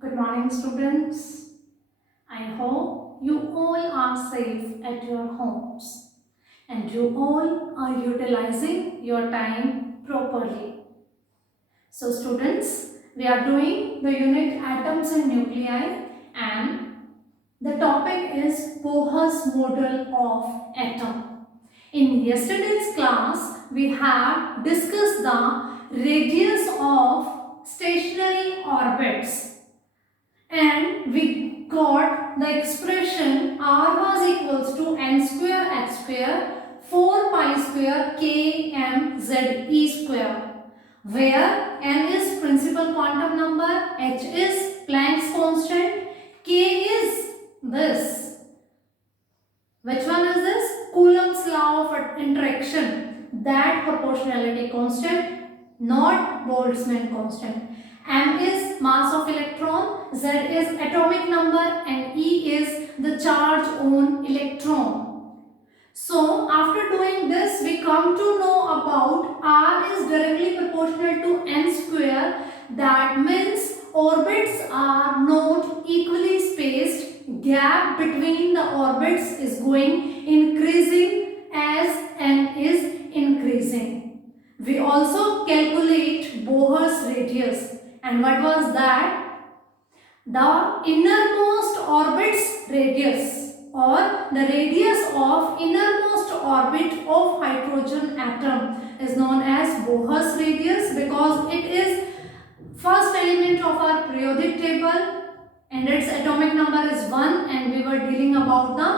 Good morning, students. I hope you all are safe at your homes and you all are utilizing your time properly. So, students, we are doing the unit Atoms and Nuclei, and the topic is Bohr's model of atom. In yesterday's class, we have discussed the radius of stationary orbits, and we got the expression r was equals to n square h square 4 pi square k m z e square, where n is principal quantum number, h is Planck's constant, k is this. Which one is this? Coulomb's law of interaction, that proportionality constant, not Boltzmann constant. M is mass of electron, Z is atomic number, and E is the charge on electron. So after doing this, we come to know about R is directly proportional to n square. That means orbits are not equally spaced. Gap between the orbits is going increasing as n is increasing. We also calculate Bohr's radius. And what was that? The innermost orbit's radius, or the radius of innermost orbit of hydrogen atom is known as Bohr's radius, because it is first element of our periodic table and its atomic number is 1, and we were dealing about the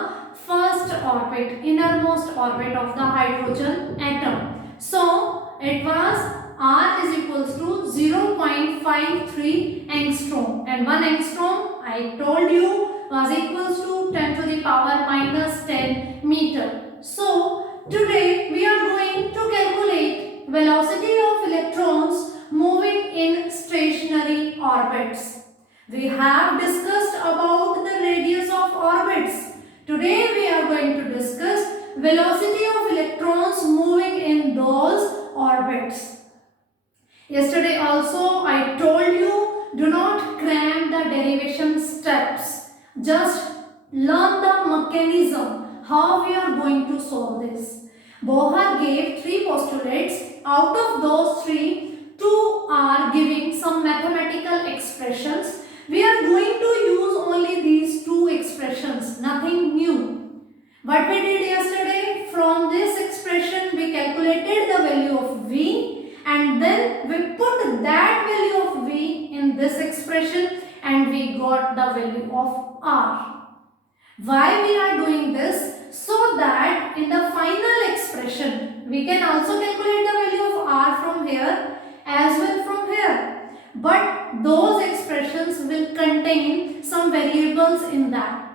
first orbit, innermost orbit of the hydrogen atom. So it was R is equals to 0.53 angstrom, and 1 angstrom I told you was equals to 10 to the power minus 10 meter. So today we are going to calculate velocity of electrons moving in stationary orbits. We have discussed about the radius of orbits. Today we are going to discuss velocity of electrons moving in those orbits. Yesterday also I told you, do not cram the derivation steps. Just learn the mechanism, how we are going to solve this. Bohr gave 3 postulates. Out of those 3, 2 are giving some mathematical expressions. We are going to use only these 2 expressions, nothing new. What we did yesterday, from this expression we calculated the value of V, and then we put that value of V in this expression and we got the value of R. Why we are doing this? So that in the final expression we can also calculate the value of R from here as well from here. But those expressions will contain some variables in that.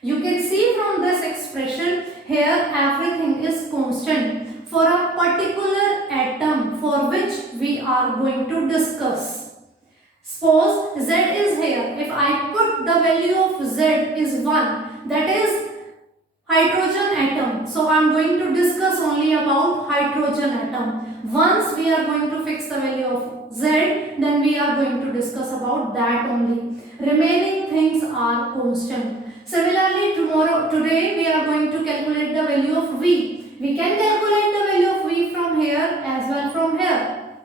You can see from this expression here everything is constant for a particular atom for which we are going to discuss. Suppose Z is here. If I put the value of Z is 1, that is hydrogen atom. So I am going to discuss only about hydrogen atom. Once we are going to fix the value of Z, then we are going to discuss about that only. Remaining things are constant. Similarly, today we are going to calculate the value of V. We can calculate the value of V from here as well from here.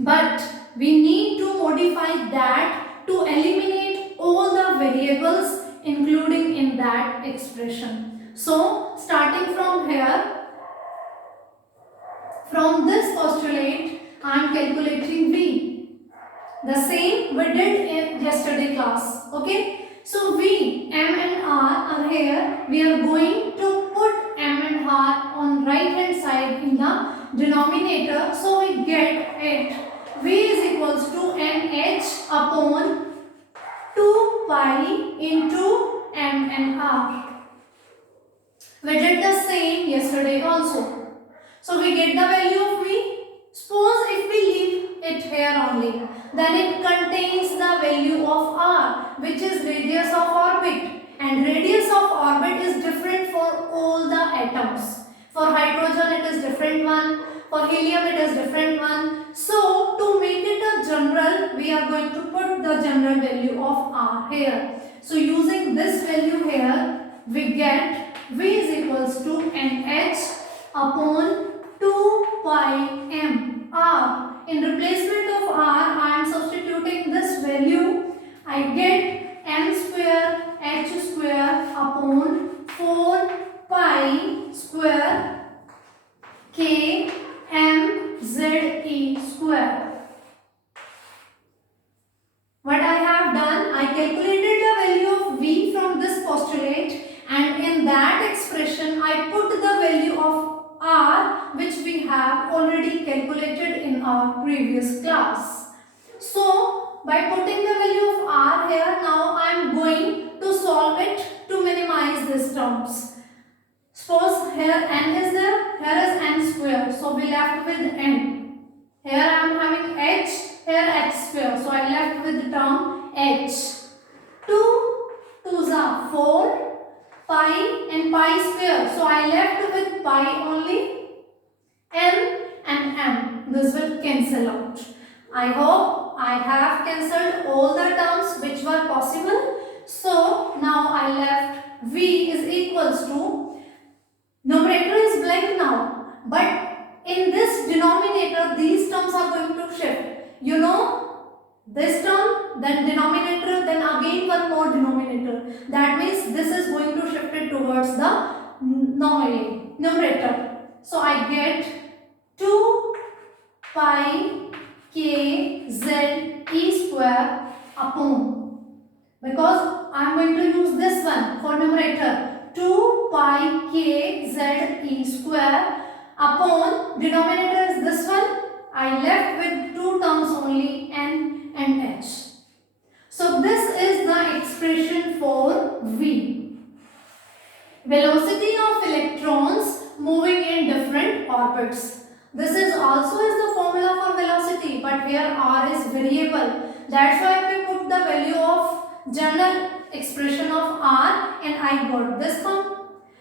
But we need to modify that to eliminate all the variables including in that expression. So starting from here, from this postulate, I am calculating V. The same we did in yesterday class. Okay. So V, M and R are here. We are going to put M and R on right hand side in the denominator. So we get it. V is equals to NH upon 2 pi into M and R. We did the same yesterday also. So we get the value of V. Suppose if we leave it here only, then it contains the value of R, which is radius of orbit. And radius of orbit is different for all the atoms. For hydrogen it is different one. For helium it is different one. So to make it a general, we are going to put the general value of R here. So using this value here, we get V is equals to NH upon 2 pi m R. In replacement of R, I am substituting this value. I get m square h square upon 4 pi square k m z e square. What I have done, I calculated the value of V from this postulate, and in that expression I put the value of R which we have already calculated in our previous class. So by putting the value of R here, now I am going to solve it to minimize these terms. Suppose here n is there, here is n square, so we left with n. Here I am having h, here h square, so I left with the term h. 2 2s are 4, pi and pi square, so I left with pi only. N and m, this will cancel out. I hope I have cancelled all the terms which were possible. So now I left V is equals to, numerator is blank now, but in this denominator these terms are going to shift. You know, this term, then denominator, then again one more denominator. That means this is going to shift it towards the numerator. So I get 2 pi k z e square upon, because I am going to use this one for numerator, 2 pi k z e square upon, denominator is this one. I left with two terms only, n and h. So this is the expression for V. Velocity of electrons moving in different orbits. This is also is the formula for velocity, but here R is variable. That's why we put the value of general expression of R and I got this one.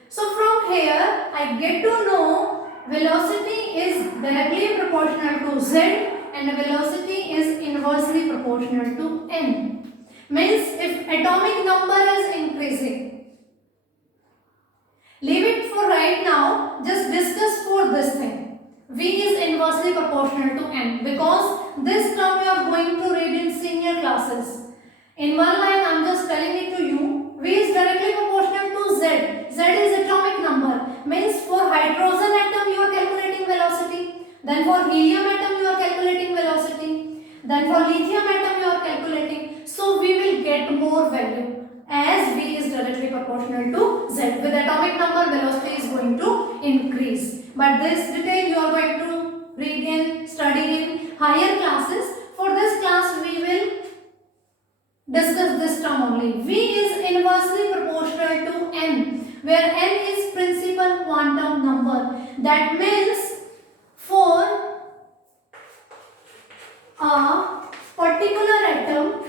So from here I get to know velocity is directly proportional to z and velocity is inversely proportional to n. Means if atomic number is increasing, leave it for right now, just discuss for this thing. V is inversely proportional to n, because this term you are going to read in senior classes. In one line I am just telling it to you. V is directly proportional to z. Z is atomic number. Means for hydrogen atom you are calculating velocity. Then for helium atom you are calculating velocity. Then for lithium atom you are calculating. So we will get more value as V is directly proportional to Z. With atomic number velocity is going to increase. But this detail you are going to read in, study in higher classes. For this class we will discuss this term only. V is inversely proportional to n, where n is principal quantum number. That means for a particular atom,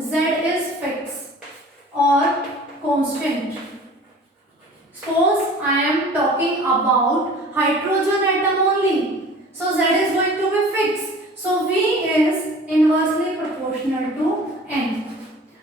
Z is fixed or constant. Suppose I am talking about hydrogen atom only. So Z is going to be fixed. So V is inversely proportional to n.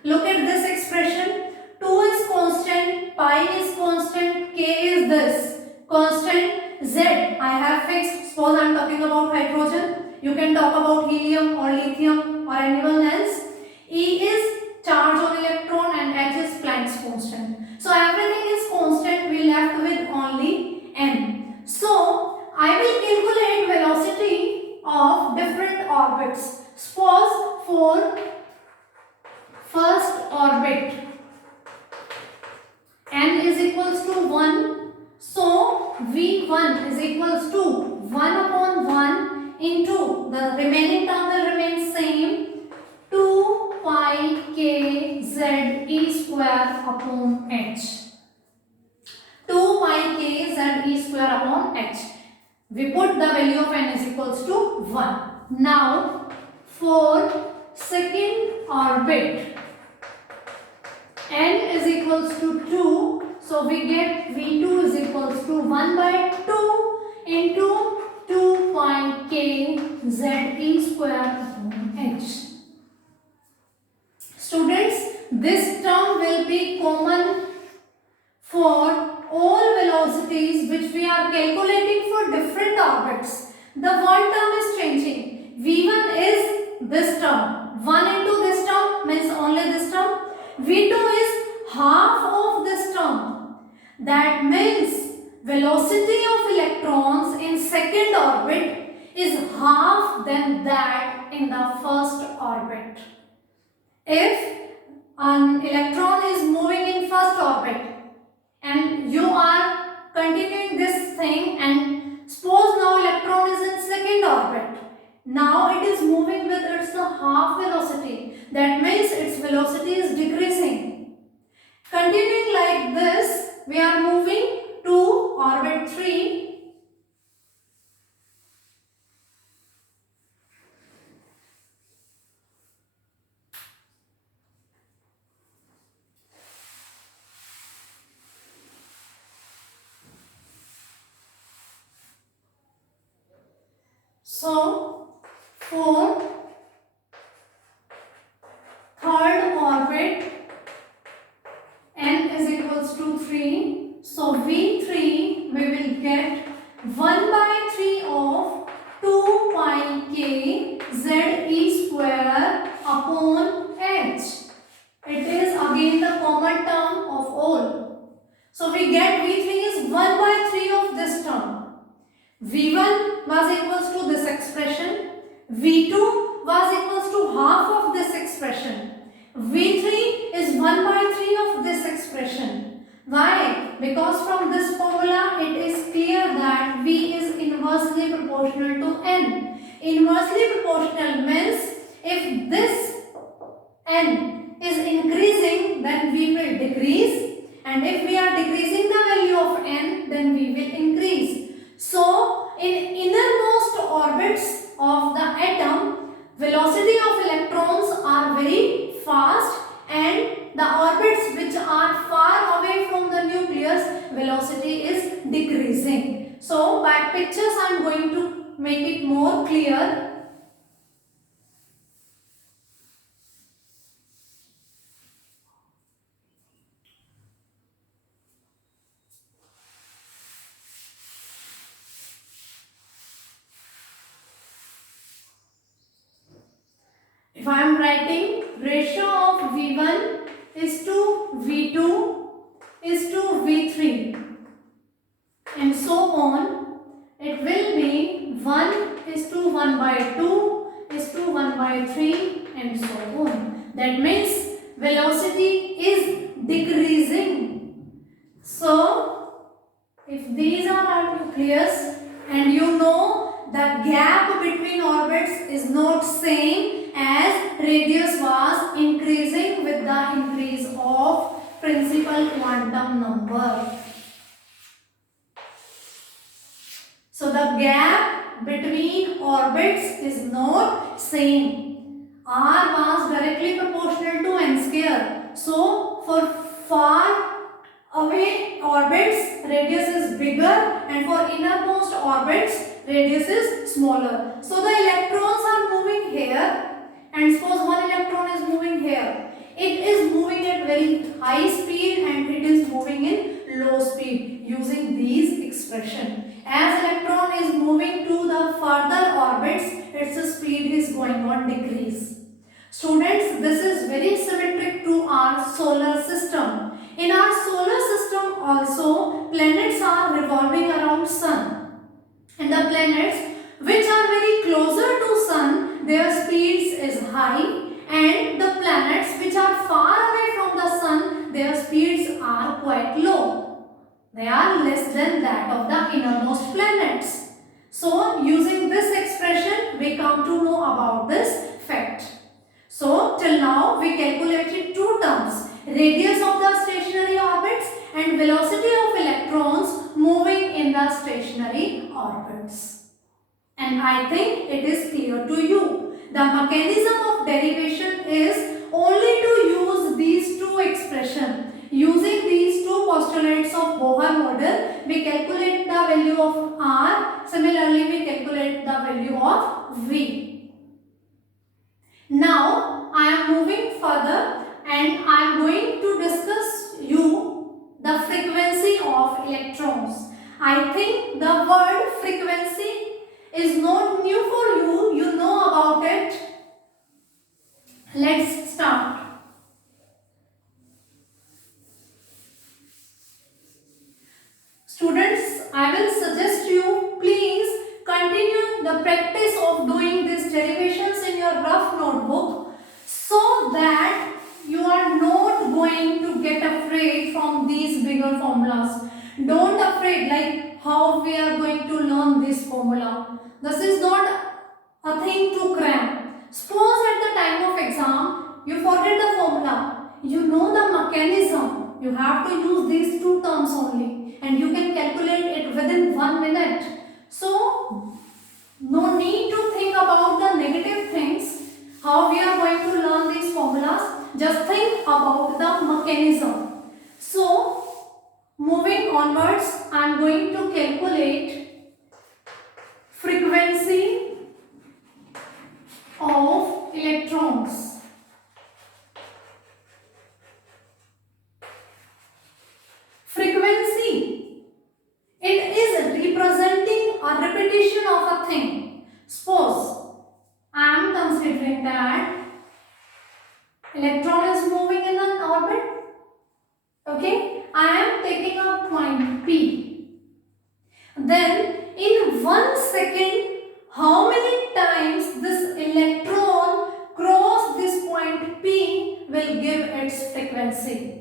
Look at this expression. 2 is constant, pi is constant, k is this constant, Z I have fixed. Suppose I am talking about hydrogen. You can talk about helium or lithium or anyone else. E is charge on electron and H is Planck's constant. So everything is constant, we left with only n. So I will calculate velocity of different orbits. Suppose for first orbit n is equals to 1. So V1 is equals to 1 upon 1 into the remaining term will remain same, 2 pi k z e square upon h. 2 pi k z e square upon h. We put the value of n is equals to 1. Now for second orbit, n is equals to 2. So we get V2 is equals to 1 by 2 into 2 pi k Ze square upon h. Students, this term will be common for all velocities which we are calculating for different orbits. The one term is changing. V1 is this term. 1 into this term means only this term. V2 is half of this term. That means velocity of electrons in second orbit is half than that in the first orbit. If an electron is moving in first orbit and you are continuing this thing, and suppose now electron is in second orbit. Now it is moving with its half velocity. That means its velocity is decreasing. Continuing like this, we are moving to orbit 3. So, for third orbit, n is equals to 3. So, V3 we will get 1 by 3 of 2 pi k Ze square upon h. It is again the common term of all. So, we get V3 is 1 by 3 of this term. V1 was equals to this expression. V2 was equals to half of this expression. V3 is 1 by 3 of this expression. Why? Because from this formula it is clear that V is inversely proportional to N. Inversely proportional means if this N is increasing, then V will decrease, and if we are decreasing the value of N, then V will increase. So, in innermost orbits of the atom, velocity of electrons are very fast, and the orbits which are far away from the nucleus, velocity is decreasing. So, by pictures I am going to make it more clear. If I am writing ratio of V1 is to V2 is to V3 and so on, it will be 1 is to 1 by 2 is to 1 by 3 and so on. That means velocity is decreasing. So, if these are our nucleus and you know the gap between orbits is not same as radius was increasing with the increase of principal quantum number. So the gap between orbits is not same. R was directly proportional to n square. So for far away orbits, radius is bigger, and for innermost orbits, radius is smaller. So the electrons are moving here, and suppose one electron is moving here. It is moving at very high speed and it is moving in low speed using these expression. As electron is moving to the further orbits, its speed is going on decrease. Students, this is very symmetric to our solar system. In our solar system also, planets are revolving around sun, and the planets which are very closer to sun, their speeds is high, and the planets which are far away from the sun, their speeds are quite low. They are less than that of the innermost planets. So, using this expression, we come to know about this fact. So, till now we calculated two terms, radius of the stationary orbits and velocity of electrons moving in the stationary orbits. And I think it is clear to you. The mechanism of derivation is only to use these two expressions. practice of doing these derivations in your rough notebook so that you are not going to get afraid from these bigger formulas. Don't afraid like how we are going to learn this formula. This is not a thing to cram. Suppose at the time of exam you forget the formula. You know the mechanism. You have to use these two terms only and you can calculate it within 1 minute. So no need to think about the negative things. How we are going to learn these formulas. Just think about the mechanism. So moving onwards, I am going to calculate frequency of electrons. Frequency, it is representing a repetition of a thing. Suppose I am considering that electron is moving in an orbit. Okay, I am taking a point P. Then in 1 second, how many times this electron cross this point P will give its frequency?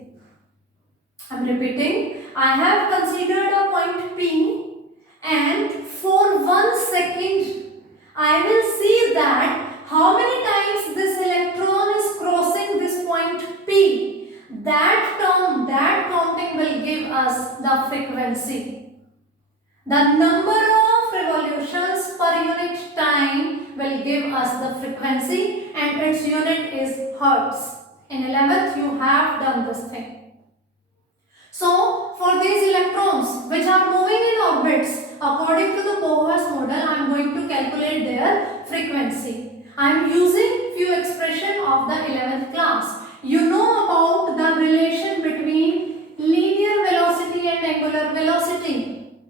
I am repeating, I have considered a point P and for 1 second I will see that how many times this electron is crossing this point P. That term, that counting will give us the frequency. The number of revolutions per unit time will give us the frequency and its unit is hertz. In 11th you have done this thing. So for these electrons which are moving in orbits, according to the Bohr's model, I am going to calculate their frequency. I am using few expressions of the 11th class. You know about the relation between linear velocity and angular velocity.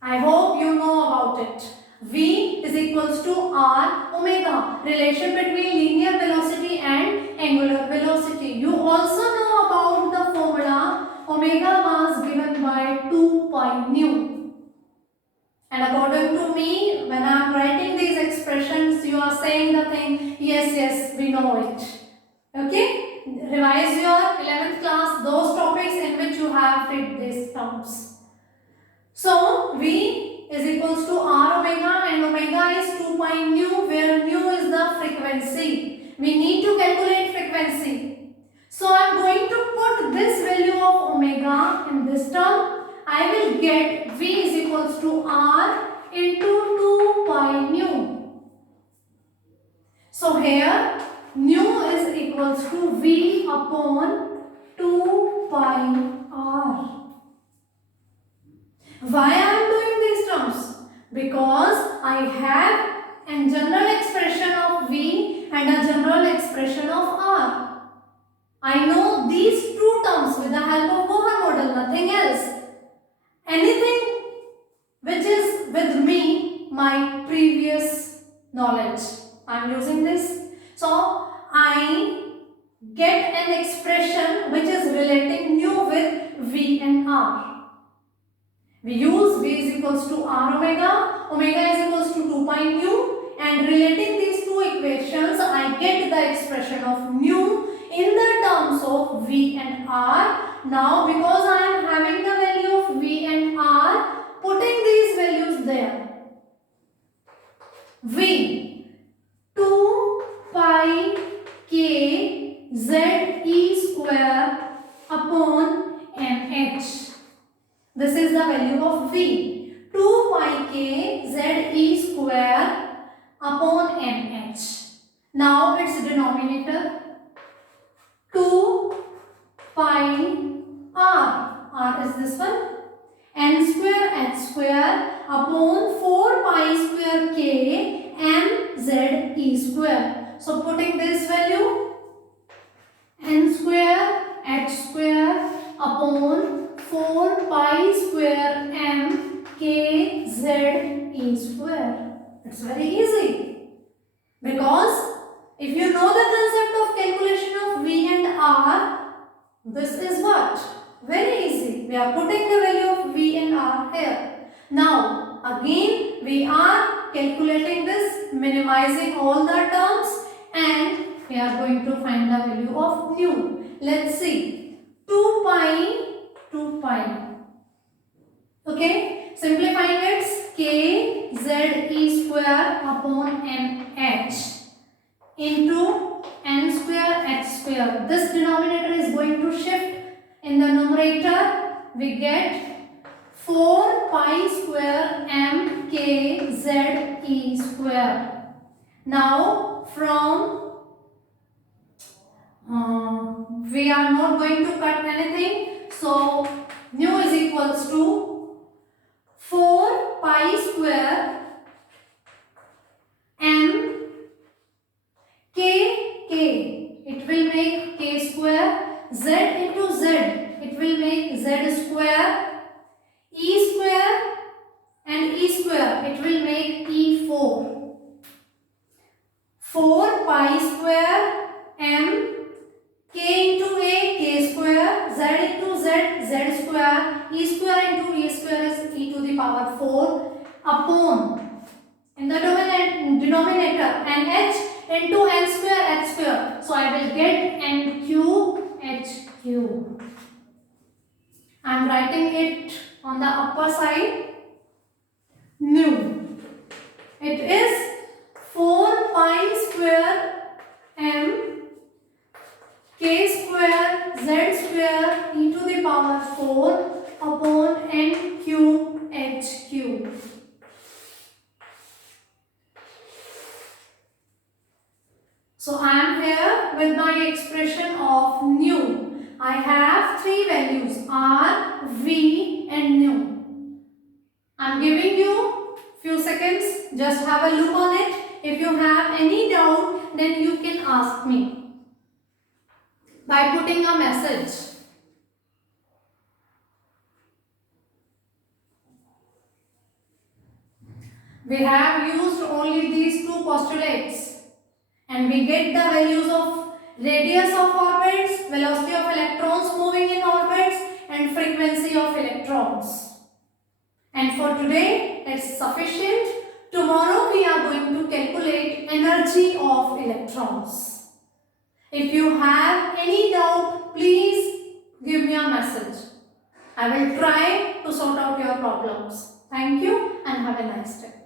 I hope you know about it. V is equals to R omega, relation between linear velocity and angular velocity. You also know about the formula omega was given by 2 pi nu. And according to me, when I am writing these expressions, you are saying the thing, yes, we know it. Okay? Revise your 11th class, those topics in which you have read these terms. So, V is equals to R omega and omega is 2 pi nu, where nu is the frequency. We need to calculate frequency. So, I am going to put this value of omega in this term. I will get V is equals to R into 2 pi nu. So, here nu is equals to V upon 2 pi R. Why I am doing these terms? Because I have a general expression of V and a general expression of R. I know these two terms with the help of Bohr model, nothing else. Anything which is with me, my previous knowledge, I am using this. So, I get an expression which is relating nu with V and R. We use V is equals to R omega, omega is equals to 2 pi nu, and relating these two equations, I get the expression of nu in the terms of V and R. Now, because I am having the value of V and R, putting these values there. V 2 pi k z e square upon nh. This is the value of V. 2 pi k z e square upon nh. Now its denominator 2 pi r. R is this one. N square h square upon 4 pi square k m z e square. So putting this value, n square h square upon 4 pi square m k z e square. It's very easy. Because if you know the concept of calculation of V and R, this is what? Very easy. We are putting the value of V and R here. Now, again we are calculating this, minimizing all the terms, and we are going to find the value of nu. Let's see. 2 pi. Okay, simplifying it's k z e square upon n h into n square h square. This denominator is going to shift. In the numerator, we get 4 pi square m k z e square. Now, from we are not going to cut anything. So, nu is equals to 4 pi square m k. It will make k square. Z into z. It will make z square. E square and e square. It will make e4. 4 pi square m k into a, k square, z into z, z square, e square into e square is e to the power 4 upon, in the denominator, and h into n square, h square. So I will get n cube, h cube. I am writing it on the upper side. Nu. It is 4 pi square m k square z square e to the power 4 upon n cube h cube. So I am here with my expression of nu. I have three values, r, v and nu. I am giving you few seconds, just have a look on it. If you have any doubt, then you can ask me by putting a message. We have used only these two postulates and we get the values of radius of orbits, velocity of electrons moving in orbits and frequency of electrons. And for today, it's sufficient. Tomorrow we are going to calculate energy of electrons. If you have any doubt, please give me a message. I will try to sort out your problems. Thank you and have a nice day.